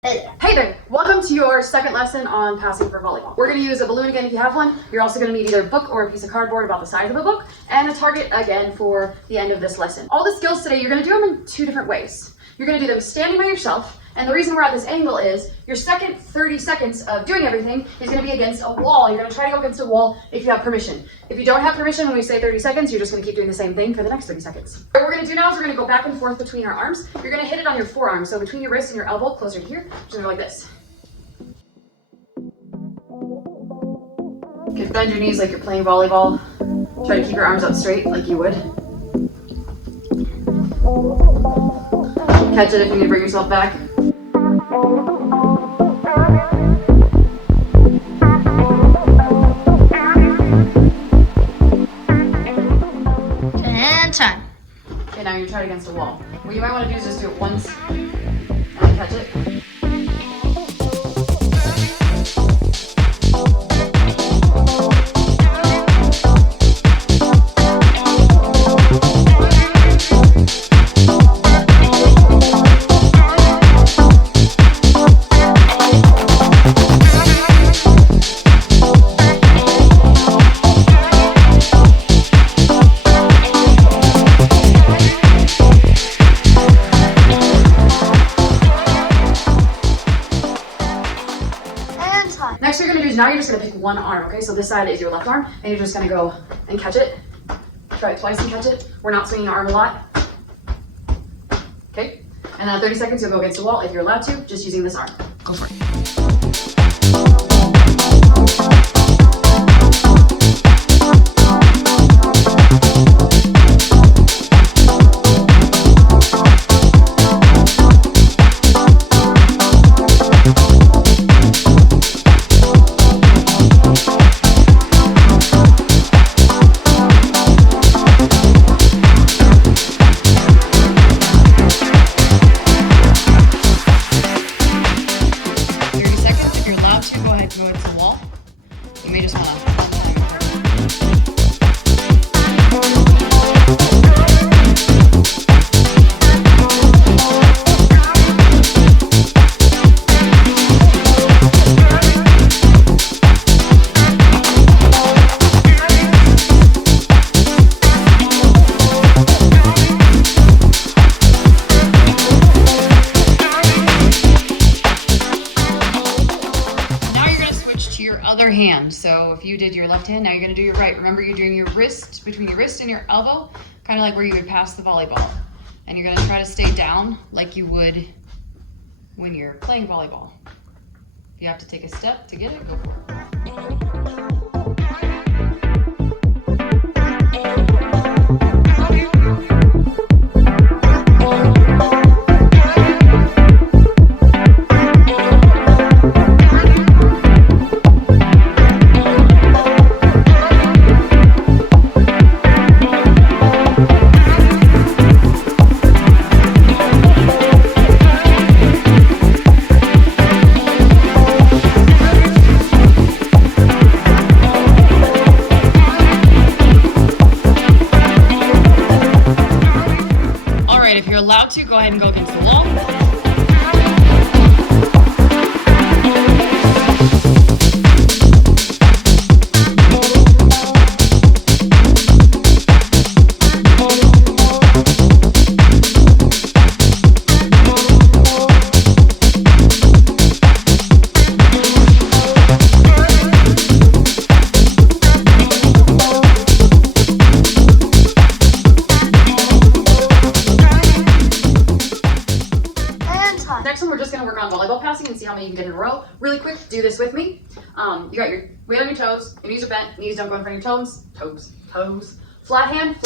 Hey there! Welcome to your second lesson on passing for volleyball. We're going to use a balloon again if you have one. You're also going to need either a book or a piece of cardboard about the size of a book, and a target again for the end of this lesson. All the skills today, you're going to do them in two different ways. You're going to do them standing by yourself, and the reason we're at this angle is your second 30 seconds of doing everything is going to be against a wall. You're going to try to go against a wall if you have permission. If you don't have permission when we say 30 seconds, you're just going to keep doing the same thing for the next 30 seconds. What we're going to do now is we're going to go back and forth between our arms. You're going to hit it on your forearm, so between your wrist and your elbow, closer to here, just going to go like this. Okay, bend your knees like you're playing volleyball. Try to keep your arms out straight like you would. Catch it if you need to bring yourself back. And time. Okay, now you're trying against a wall. What you might want to do is just do it once and then catch it. Next, you're going to do is now you're just going to pick one arm, okay? So this side is your left arm, and you're just going to go and catch it. Try it twice and catch it. We're not swinging your arm a lot. Okay? And then at 30 seconds, you'll go against the wall if you're allowed to, just using this arm. Go for it. Go into the wall. You may just want to. Your other hand. So if you did your left hand, now you're going to do your right. Remember, you're doing your wrist, between your wrist and your elbow, kind of like where you would pass the volleyball. And you're going to try to stay down like you would when you're playing volleyball. If you have to take a step to get it, go for it. If you're allowed to, go ahead and go against the wall. Next one, we're just going to work on volleyball passing and see how many you can get in a row. Really quick, do this with me. You got your weight on your toes, your knees are bent, knees don't go in front of your toes. Flat hand,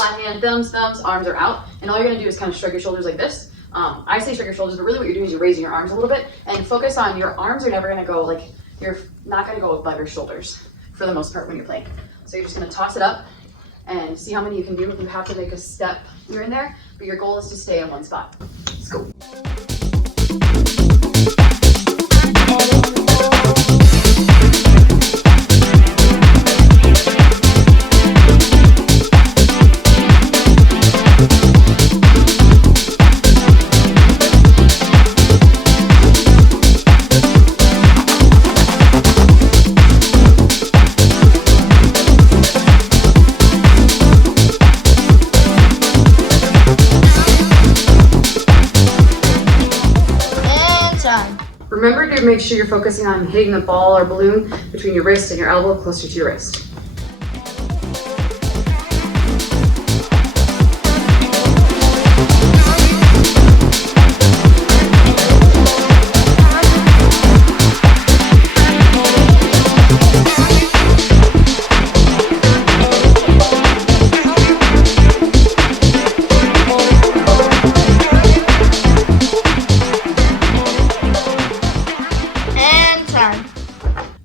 thumbs, arms are out. And all you're going to do is kind of shrug your shoulders like this. I say shrug your shoulders, but really what you're doing is you're raising your arms a little bit. And focus on your arms are never going to go like, you're not going to go above your shoulders for the most part when you're playing. So you're just going to toss it up and see how many you can do. You have to make a step here and there, but your goal is to stay in one spot. Let's go. time. Remember to make sure you're focusing on hitting the ball or balloon between your wrist and your elbow, closer to your wrist.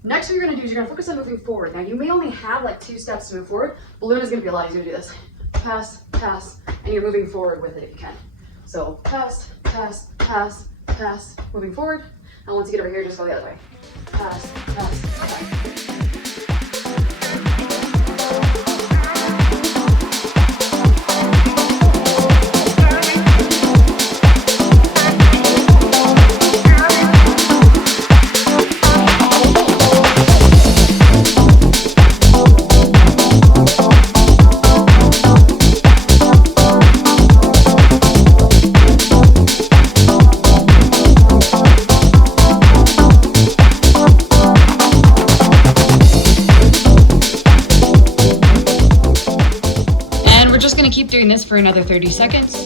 Next, what you're gonna do is you're gonna focus on moving forward. Now, you may only have like 2 steps to move forward. Balloon is gonna be a lot easier to do this. Pass, pass, and you're moving forward with it if you can. So pass, pass, pass, pass, moving forward. And once you get over here, just go the other way. Pass, pass, pass. We're just going to keep doing this for another 30 seconds.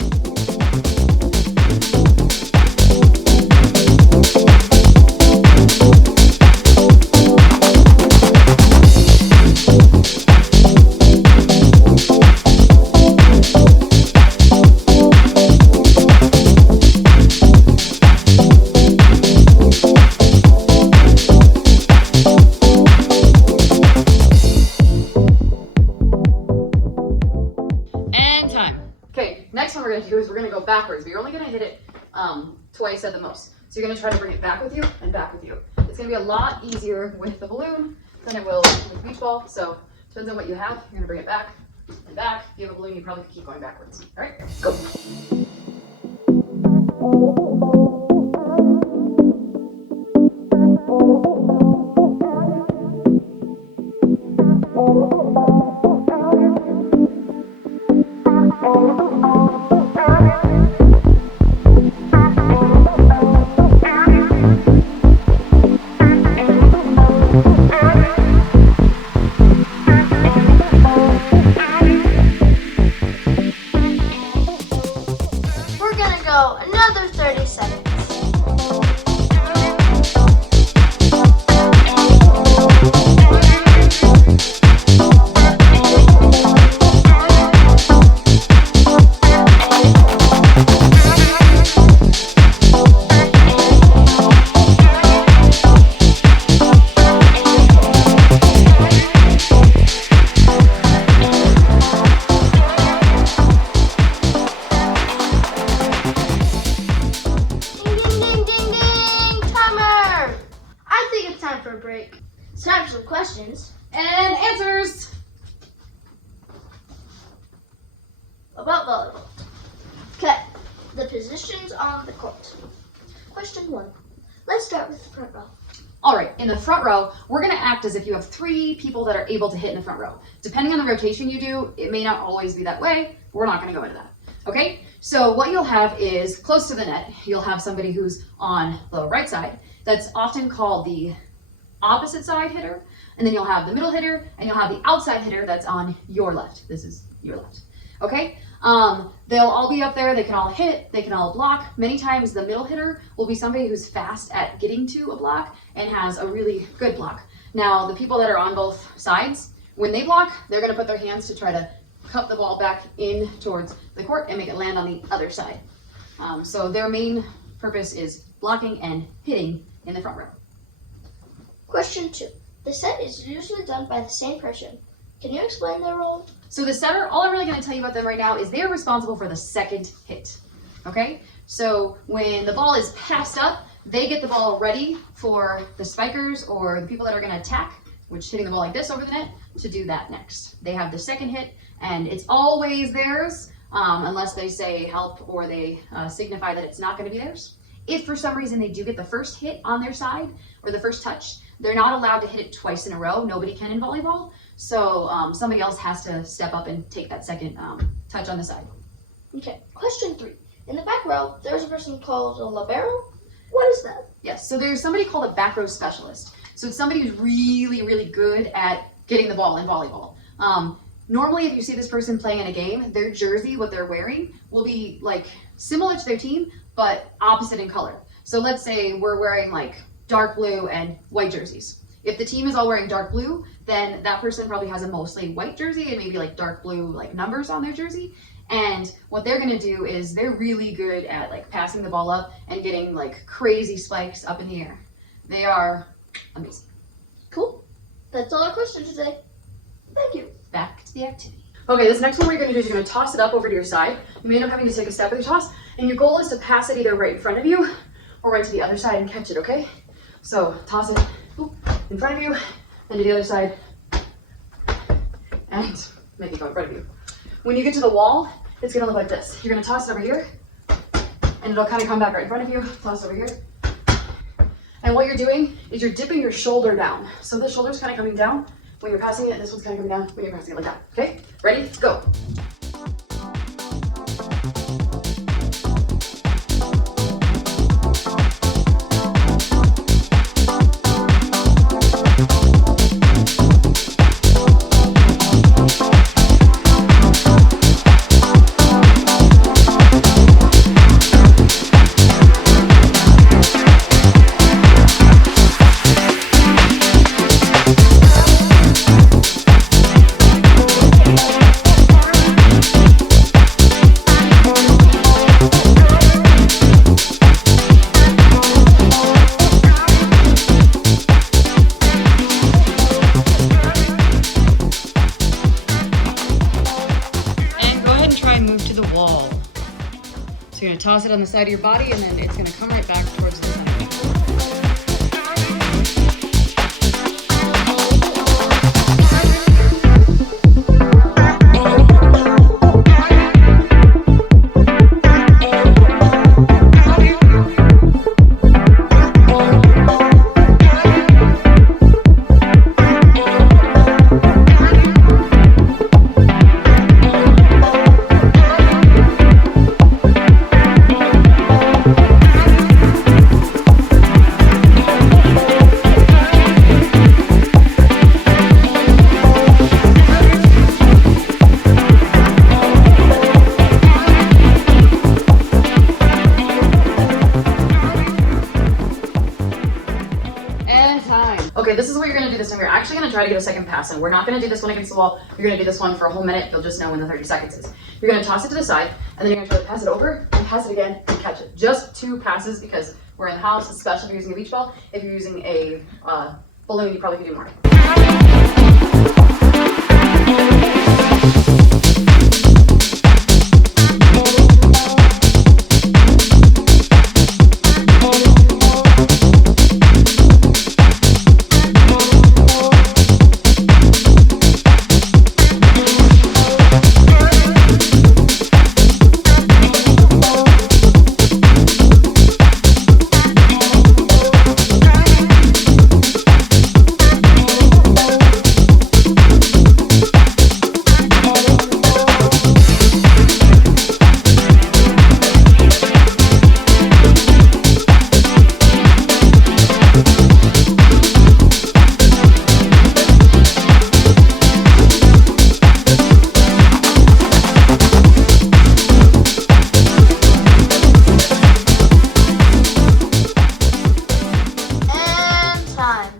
Okay, next one we're going to do is we're going to go backwards, but you're only going to hit it twice at the most. So you're going to try to bring it back with you and back with you. It's going to be a lot easier with the balloon than it will with beach ball. So depends on what you have. You're going to bring it back and back. If you have a balloon, you probably could keep going backwards. All right, go. Another 30 seconds. For a break. It's time for some questions and answers about volleyball. Okay, the positions on the court. Question 1. Let's start with the front row. All right, in the front row, we're going to act as if you have 3 people that are able to hit in the front row. Depending on the rotation you do, it may not always be that way. We're not going to go into that. Okay, so what you'll have is close to the net, you'll have somebody who's on the right side. That's often called the opposite side hitter, and then you'll have the middle hitter, and you'll have the outside hitter that's on your left. This is your left. Okay, they'll all be up there. They can all hit, they can all block. Many times the middle hitter will be somebody who's fast at getting to a block and has a really good block. Now, the people that are on both sides, when they block, they're going to put their hands to try to cup the ball back in towards the court and make it land on the other side. So their main purpose is blocking and hitting in the front row. Question 2. The set is usually done by the same person. Can you explain their role? So the setter, all I'm really going to tell you about them right now is they're responsible for the second hit. Okay? So when the ball is passed up, they get the ball ready for the spikers or the people that are going to attack, which hitting the ball like this over the net, to do that next. They have the second hit, and it's always theirs unless they say help or they signify that it's not going to be theirs. If for some reason they do get the first hit on their side or the first touch, they're not allowed to hit it twice in a row. Nobody can in volleyball. So somebody else has to step up and take that second touch on the side. Okay, question 3. In the back row, there's a person called a libero. What is that? Yes, so there's somebody called a back row specialist. So it's somebody who's really, really good at getting the ball in volleyball. Normally, if you see this person playing in a game, their jersey, what they're wearing, will be like similar to their team, but opposite in color. So let's say we're wearing like dark blue and white jerseys. If the team is all wearing dark blue, then that person probably has a mostly white jersey and maybe like dark blue like numbers on their jersey. And what they're gonna do is they're really good at like passing the ball up and getting like crazy spikes up in the air. They are amazing. Cool. That's all our questions today. Thank you. Back to the activity. Okay, this next one what you're gonna do is you're gonna toss it up over to your side. You may end up having to take a step with your toss, and your goal is to pass it either right in front of you or right to the other side and catch it, okay? So toss it in front of you, and to the other side, and maybe go in front of you. When you get to the wall, it's gonna look like this. You're gonna toss it over here, and it'll kind of come back right in front of you, toss it over here. And what you're doing is you're dipping your shoulder down. So the shoulder's kind of coming down when you're passing it, and this one's kind of coming down when you're passing it like that, okay? Ready? Go. So you're gonna toss it on the side of your body, and then it's gonna come right back towards the center. Okay, this is what you're gonna do this time. You're actually gonna try to get a second pass, and we're not gonna do this one against the wall. You're gonna do this one for a whole minute. You'll just know when the 30 seconds is. You're gonna toss it to the side, and then you're gonna try to pass it over, and pass it again, and catch it. Just 2 passes because we're in the house, especially if you're using a beach ball. If you're using a balloon, you probably could do more.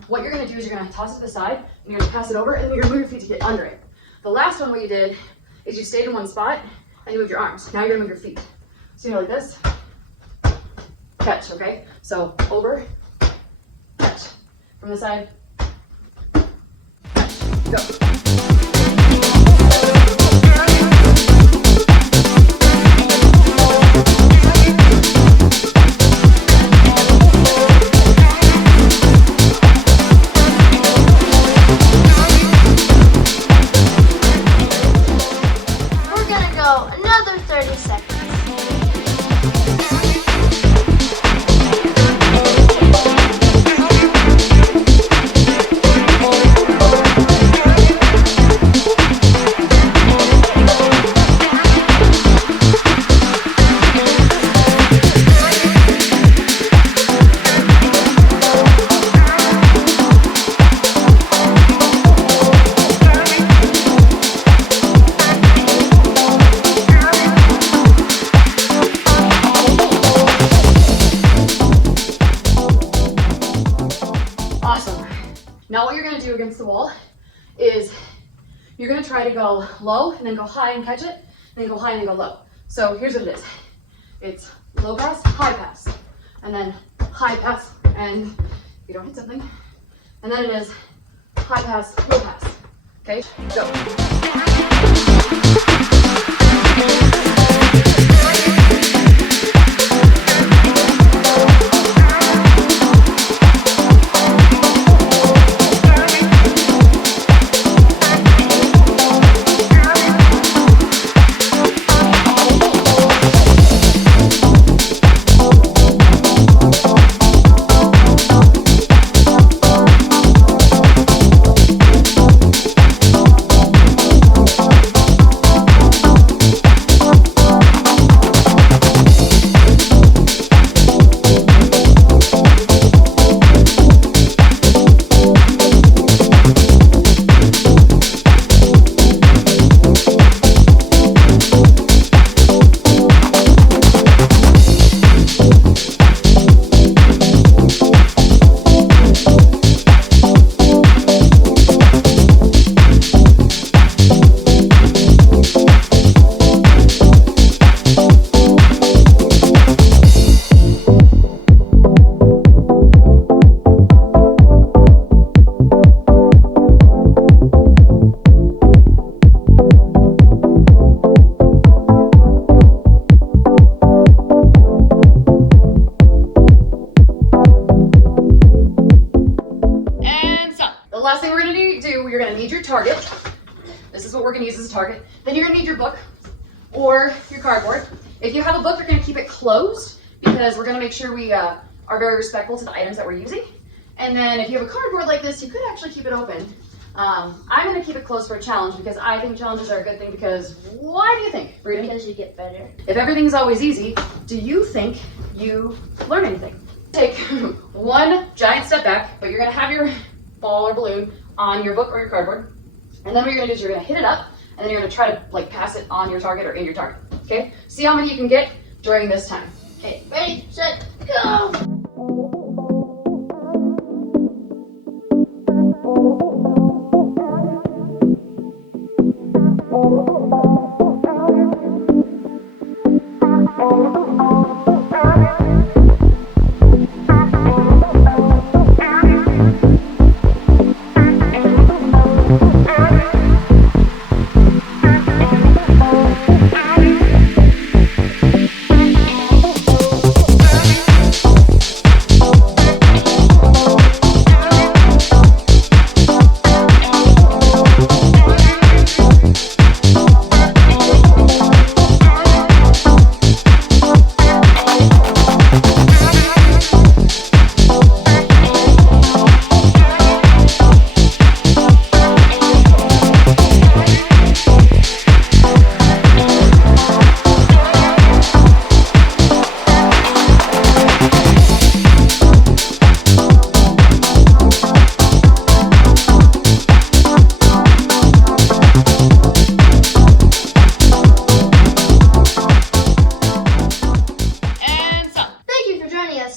What you're gonna do is you're gonna toss it to the side, and you're gonna pass it over, and then you're gonna move your feet to get under it. The last one, what you did is you stayed in one spot, and you moved your arms. Now you're gonna move your feet. So you're like this, catch, okay? So over, catch. From the side, catch, go. Another 30 seconds. Awesome. Now what you're gonna do against the wall is you're gonna try to go low and then go high and catch it, and then go high and then go low. So here's what it is. It's low pass, high pass, and then high pass, and you don't hit something. And then it is high pass, low pass. Okay, go. Last thing we're gonna do, you're gonna need your target. This is what we're gonna use as a target. Then you're gonna need your book or your cardboard. If you have a book, you're gonna keep it closed because we're gonna make sure we are very respectful to the items that we're using. And then if you have a cardboard like this, you could actually keep it open. I'm gonna keep it closed for a challenge because I think challenges are a good thing because why do you think, Rita? Because you get better. If everything's always easy, do you think you learn anything? Take one giant step back, but you're gonna have your ball or balloon on your book or your cardboard. And then what you're gonna do is you're gonna hit it up and then you're gonna try to like pass it on your target or in your target, okay? See how many you can get during this time. Okay, ready, set, go!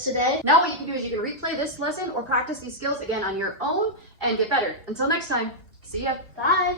Today. Now what you can do is you can replay this lesson or practice these skills again on your own and get better. Until next time, see ya. Bye.